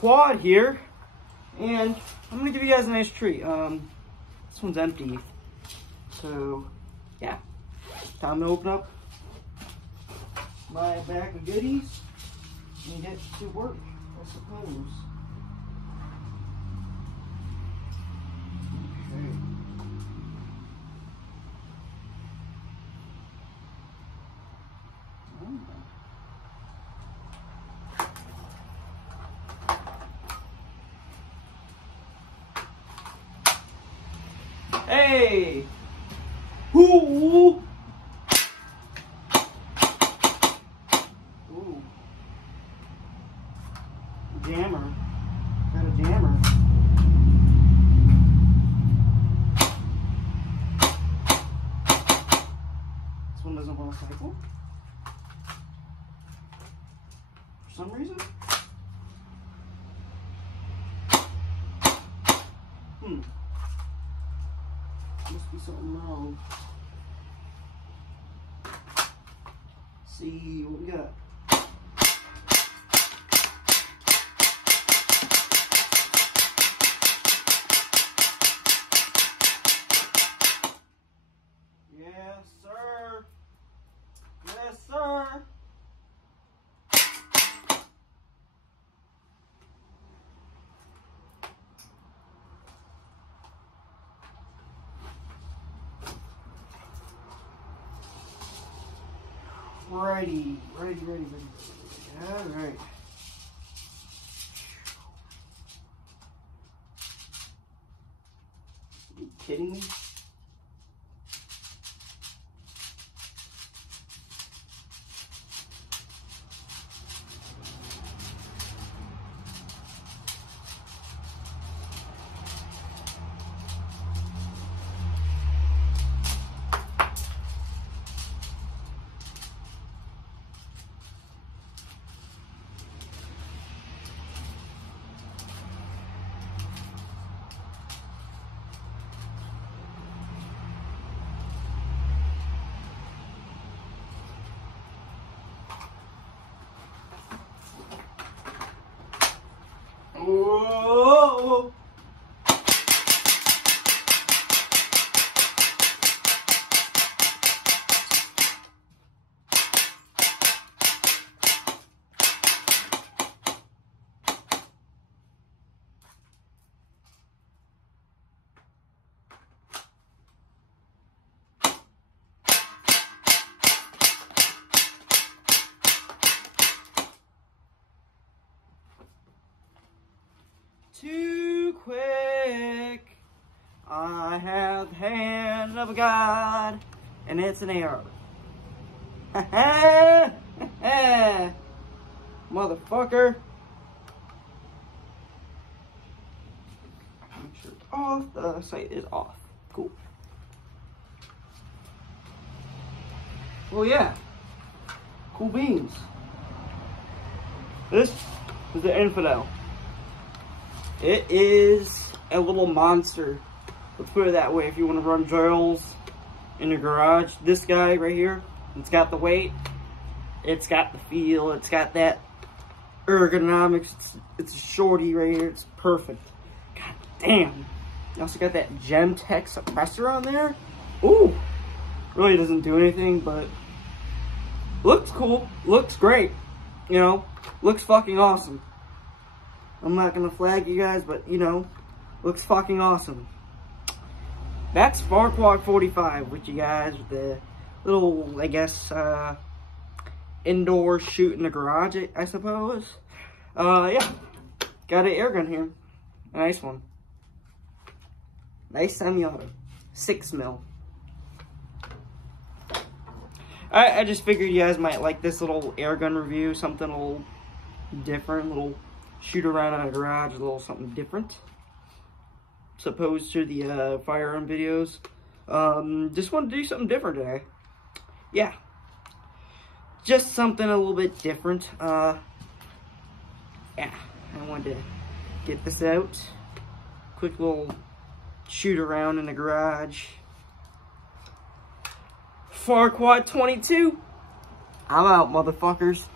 quad here, and I'm gonna give you guys a nice treat. This one's empty, so yeah, time to open up my bag of goodies and get to work, I suppose. Hey! Ooh! Ooh. Jammer. Got a jammer. This one doesn't want to cycle. For some reason. Must be something wrong. Let's see what we got. Yes, sir. Yes, sir. Ready. All right. Are you kidding me? Whoa! Too quick. I have the hand of a god, and it's an AR. Motherfucker. Make sure it's off. The sight is off. Cool. Well, yeah. Cool beans. This is the Infidel. It is a little monster. Let's put it that way. If you want to run drills in your garage, this guy right here, it's got the weight, it's got the feel, it's got that ergonomics. It's a shorty right here. It's perfect. God damn. You also got that Gemtech suppressor on there. Ooh. Really doesn't do anything, but looks cool. Looks great. You know, looks fucking awesome. I'm not gonna flag you guys, but you know, looks fucking awesome. That's Farquad 45 with you guys, with the little, I guess, indoor shoot in the garage, I suppose. Yeah, got an air gun here, a nice one, nice semi-auto, 6 mil. I just figured you guys might like this little air gun review, something a little different, little shoot around in a garage, a little something different, opposed to the firearm videos. Just wanted to do something different today. Yeah, just something a little bit different. Yeah, I wanted to get this out. Quick little shoot around in the garage. Farquad 22. I'm out, motherfuckers.